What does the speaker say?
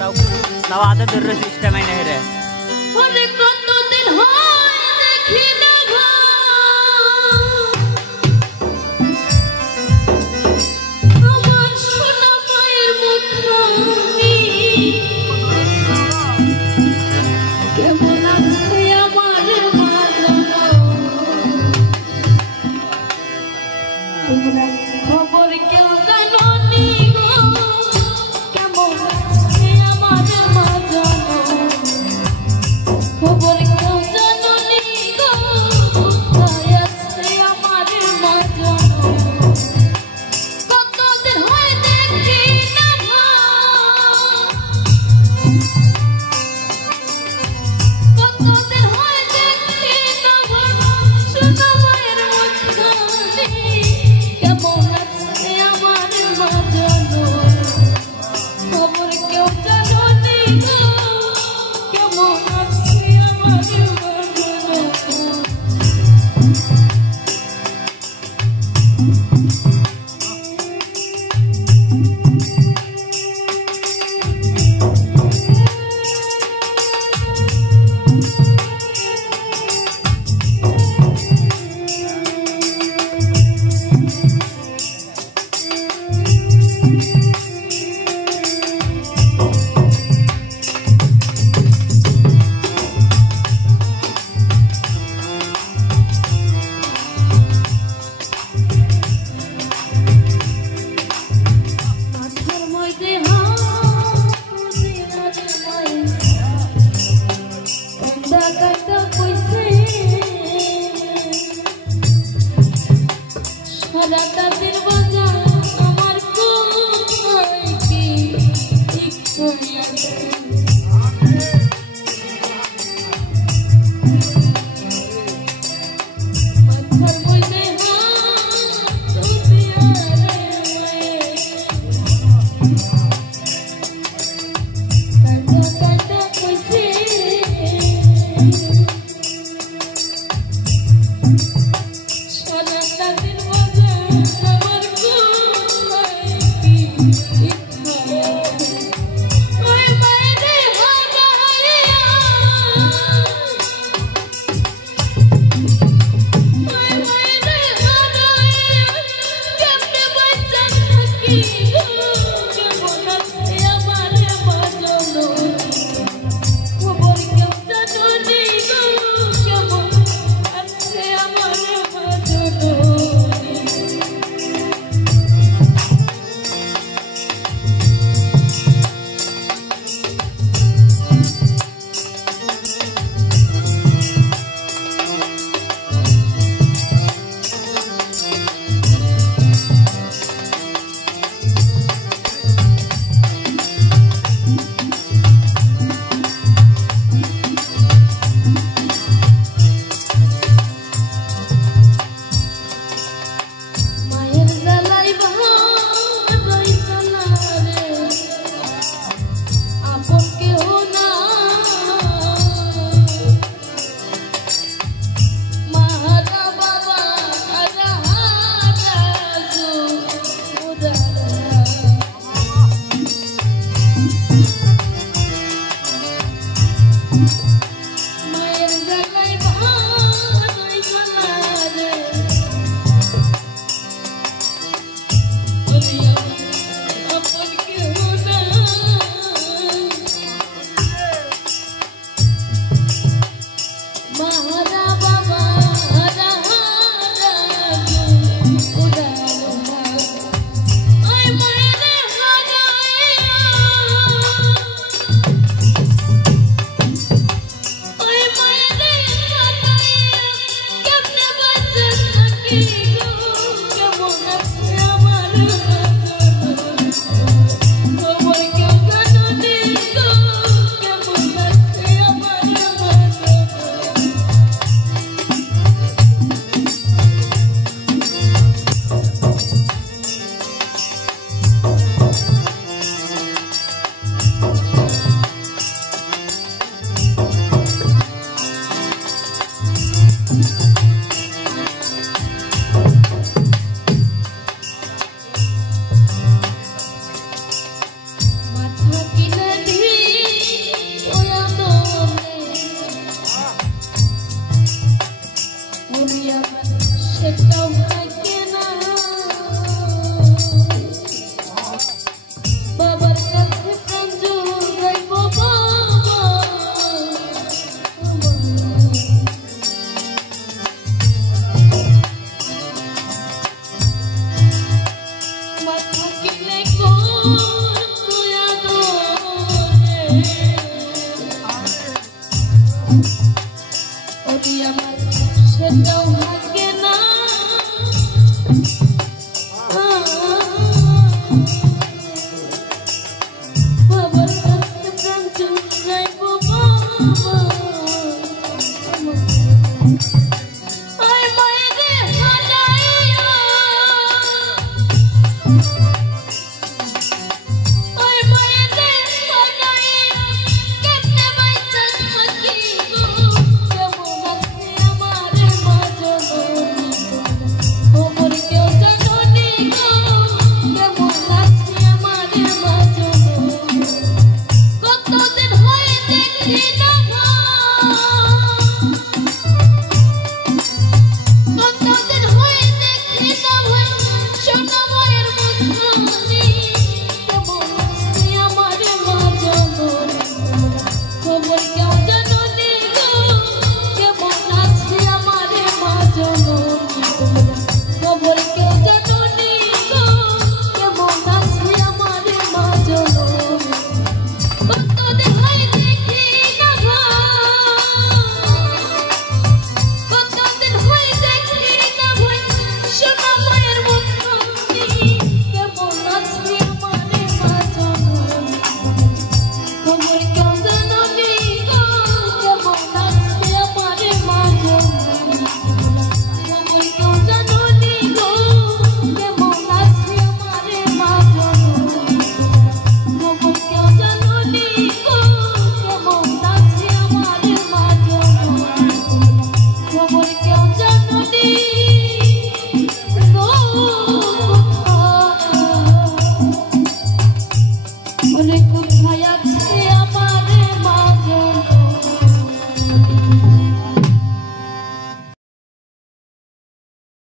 তাও আদে ধরে সিস্টেমে নেই রে অনেক কতদিন হয় দেখি না আমার সোনা মায়ের মুখখানি কেমন আছে আমার মা জানো তোমরা খবর কেউ জানো নি গো কেমন আছে আমার মা জানো খবর কেউ জানো নি গো সেটাও থাকে না বাবার কাছে প্রাণ চুরাইব বাবা আয় মায়েরে হারাইয়া আয় মায়েরে হারাইয়া কেমনে বাইচা থাকি গো কেমন আছে আমার মা জননী ওমর কেউ জাননি গো কেমন আছে আমার মা জননী কতদিন হয়ে দেখি না কতদিন হয়ে দেখি না ভাই সোনা মায়ের মুখখানি কেমন আছে আমার মা জননী খবর কেউ জাননি গো কেমন আছে আমার মা জননী খবর কেউ জাননি গো কেমন আছে আমার মা জননী কতদিন হয়ে দেখি না কতদিন হয়ে দেখি না ভাই সোনা মায়ের মুখখানি কেমন আছে আমার মা জননী খবর কেউ জাননি গো কেমন আছে আমার মা জননী খবর কেউ জাননি গো কেমন আছে আমার মা জননী খবর কেউ জাননি গো কেমন আছে আমার মা জননী খবর কেউ জাননি গো কোথায় ওরে কোথায় আছে